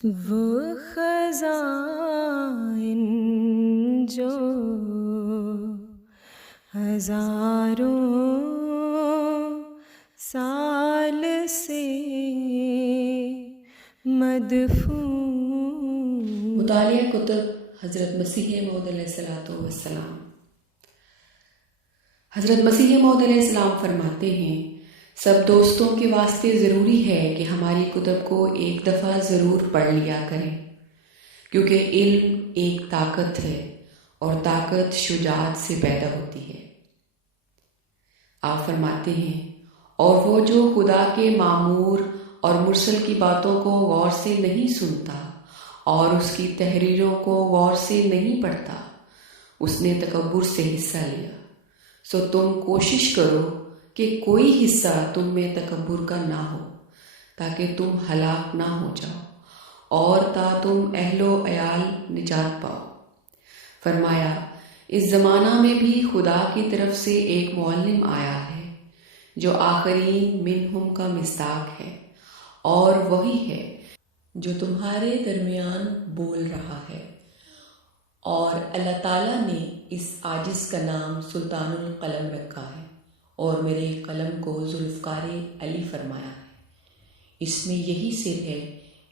وہ خزائن جو ہزاروں سال سے مدفون۔ مطالعہ کتب حضرت مسیح موعود علیہ السلام۔ حضرت مسیح موعود علیہ السلام فرماتے ہیں، سب دوستوں کے واسطے ضروری ہے کہ ہماری کتب کو ایک دفعہ ضرور پڑھ لیا کریں، کیونکہ علم ایک طاقت ہے اور طاقت شجاعت سے پیدا ہوتی ہے۔ آپ فرماتے ہیں، اور وہ جو خدا کے مامور اور مرسل کی باتوں کو غور سے نہیں سنتا اور اس کی تحریروں کو غور سے نہیں پڑھتا، اس نے تکبر سے حصہ لیا۔ سو تم کوشش کرو کہ کوئی حصہ تم میں تکبر کا نہ ہو، تاکہ تم ہلاک نہ ہو جاؤ اور تا تم اہل و عیال نجات پاؤ۔ فرمایا، اس زمانہ میں بھی خدا کی طرف سے ایک معلم آیا ہے جو آخرین منہم کا مصداق ہے، اور وہی ہے جو تمہارے درمیان بول رہا ہے۔ اور اللہ تعالیٰ نے اس عاجز کا نام سلطان القلم رکھا ہے، اور میرے قلم کو ذوالفقار علی فرمایا ہے۔ اس میں یہی سر ہے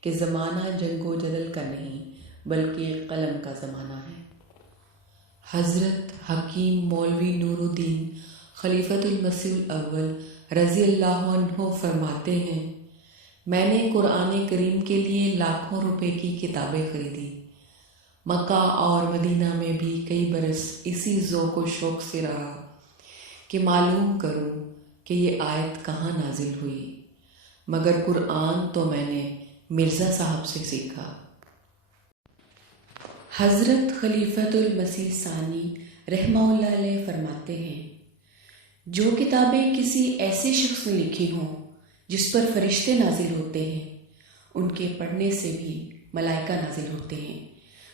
کہ زمانہ جنگ و جدل کا نہیں بلکہ قلم کا زمانہ ہے۔ حضرت حکیم مولوی نور الدین خلیفۃ المسیح الاول رضی اللہ عنہ فرماتے ہیں، میں نے قرآن کریم کے لیے لاکھوں روپے کی کتابیں خریدی۔ مکہ اور مدینہ میں بھی کئی برس اسی ذوق و شوق سے رہا کہ معلوم کروں کہ یہ آیت کہاں نازل ہوئی، مگر قرآن تو میں نے مرزا صاحب سے سیکھا۔ حضرت خلیفۃ المسیح ثانی رحمہ اللہ علیہ فرماتے ہیں، جو کتابیں کسی ایسے شخص نے لکھی ہوں جس پر فرشتے نازل ہوتے ہیں، ان کے پڑھنے سے بھی ملائکہ نازل ہوتے ہیں۔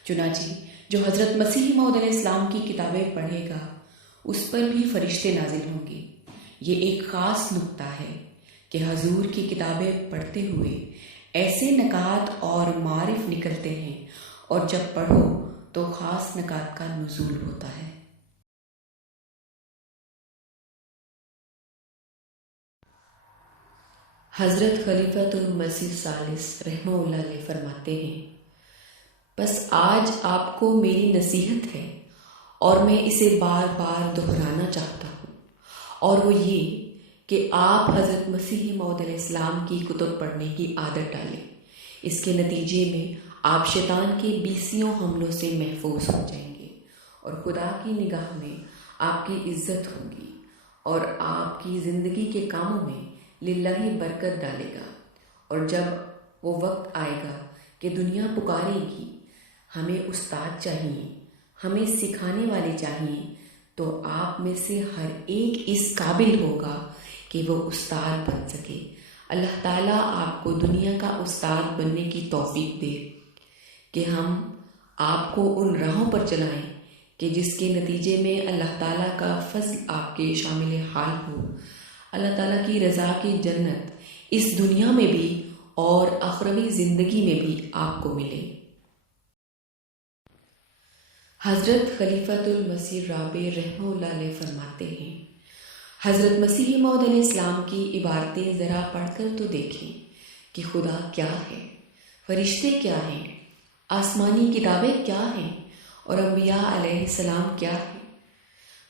چنانچہ جو حضرت مسیح موعود علیہ السلام کی کتابیں پڑھے گا اس پر بھی فرشتے نازل ہوں گے۔ یہ ایک خاص نکتہ ہے کہ حضور کی کتابیں پڑھتے ہوئے ایسے نکات اور معارف نکلتے ہیں، اور جب پڑھو تو خاص نکات کا نزول ہوتا ہے۔ حضرت خلیفۃ المسیح الثالث رحمہ اللہ علیہ فرماتے ہیں، بس آج آپ کو میری نصیحت ہے اور میں اسے بار بار دہرانا چاہتا ہوں، اور وہ یہ کہ آپ حضرت مسیح موعود علیہ السلام کی کتب پڑھنے کی عادت ڈالیں۔ اس کے نتیجے میں آپ شیطان کے 20 حملوں سے محفوظ ہو جائیں گے، اور خدا کی نگاہ میں آپ کی عزت ہوگی، اور آپ کی زندگی کے کاموں میں للہ برکت ڈالے گا۔ اور جب وہ وقت آئے گا کہ دنیا پکارے گی، ہمیں استاد چاہیے، ہمیں سکھانے والے چاہیے، تو آپ میں سے ہر ایک اس قابل ہوگا کہ وہ استاد بن سکے۔ اللہ تعالیٰ آپ کو دنیا کا استاد بننے کی توفیق دے کہ ہم آپ کو ان راہوں پر چلائیں کہ جس کے نتیجے میں اللہ تعالیٰ کا فضل آپ کے شامل حال ہو، اللہ تعالیٰ کی رضا کی جنت اس دنیا میں بھی اور آخروی زندگی میں بھی آپ کو ملے۔ حضرت خلیفۃ المسیح الرابع رحمہ اللہ علیہ فرماتے ہیں، حضرت مسیح موعود علیہ السلام کی عبارتیں ذرا پڑھ کر تو دیکھیں کہ خدا کیا ہے، فرشتے کیا ہیں، آسمانی کتابیں کیا ہیں، اور انبیاء علیہ السلام کیا ہیں۔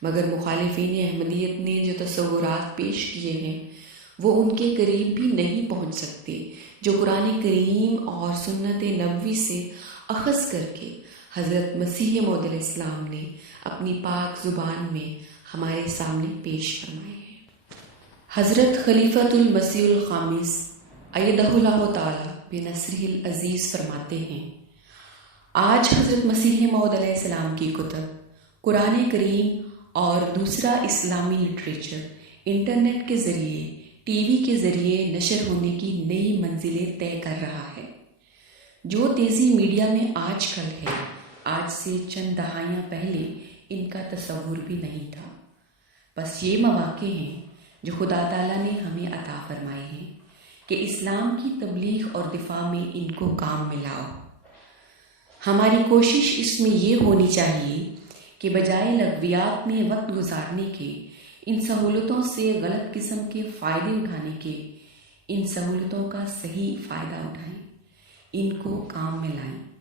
مگر مخالفین احمدیت نے جو تصورات پیش کیے ہیں وہ ان کے قریب بھی نہیں پہنچ سکتے جو قرآن کریم اور سنت نبوی سے اخذ کر کے حضرت مسیح موعود علیہ السلام نے اپنی پاک زبان میں ہمارے سامنے پیش فرمائے ہیں۔ حضرت خلیفۃ المسیح الخامس ایدہ اللہ تعالی بنصرہ العزیز فرماتے ہیں، آج حضرت مسیح موعود علیہ السلام کی کتب، قرآن کریم اور دوسرا اسلامی لٹریچر انٹرنیٹ کے ذریعے، ٹی وی کے ذریعے نشر ہونے کی نئی منزلیں طے کر رہا ہے۔ جو تیزی میڈیا میں آج کل ہے، آج سے چند دہائیاں پہلے ان کا تصور بھی نہیں تھا۔ بس یہ مواقع ہیں جو خدا تعالیٰ نے ہمیں عطا فرمائے ہیں کہ اسلام کی تبلیغ اور دفاع میں ان کو کام میں لاؤ۔ ہماری کوشش اس میں یہ ہونی چاہیے کہ بجائے لغویات میں وقت گزارنے کے، ان سہولتوں سے غلط قسم کے فائدے اٹھانے کے، ان سہولتوں کا صحیح فائدہ اٹھائیں، ان کو کام میں لائیں۔